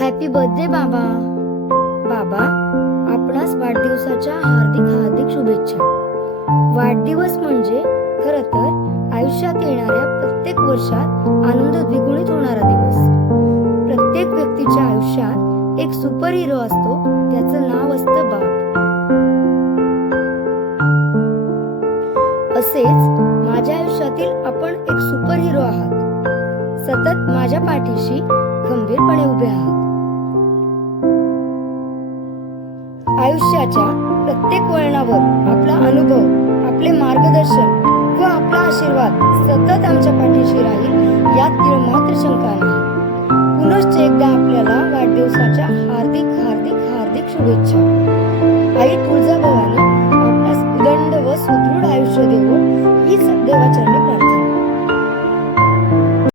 Birthday बाबा बाबा आपणास वाढदिवसाच्या हार्दिक हार्दिक शुभेच्छा. वाढदिवस म्हणजे खर तर आयुष्यात येणाऱ्या प्रत्येक वर्षात आनंद द्विगुणित होणारा दिवस. प्रत्येक व्यक्तीच्या आयुष्यात एक सुपर हिरो असतो त्याचं नाव असतं बाप असेच माझ्या आयुष्यातील आपण एक सुपर हिरो आहात. सतत माझ्या पाठीशी खंबीरपणे उभे आहात. आयुष्याच्या प्रत्येक वळणावर आपला अनुभव आपले मार्गदर्शन व आपला आशीर्वाद सतत आमच्या पाठीशी राहील यात तीळ मात्र शंका नाही. पुनश्च एकदा आपल्याला वाढदिवसाच्या हार्दिक हार्दिक हार्दिक शुभेच्छा. आई तुळजाभवानी आपल्यास उदंड व सुदृढ आयुष्य देवो ही देवाचरणी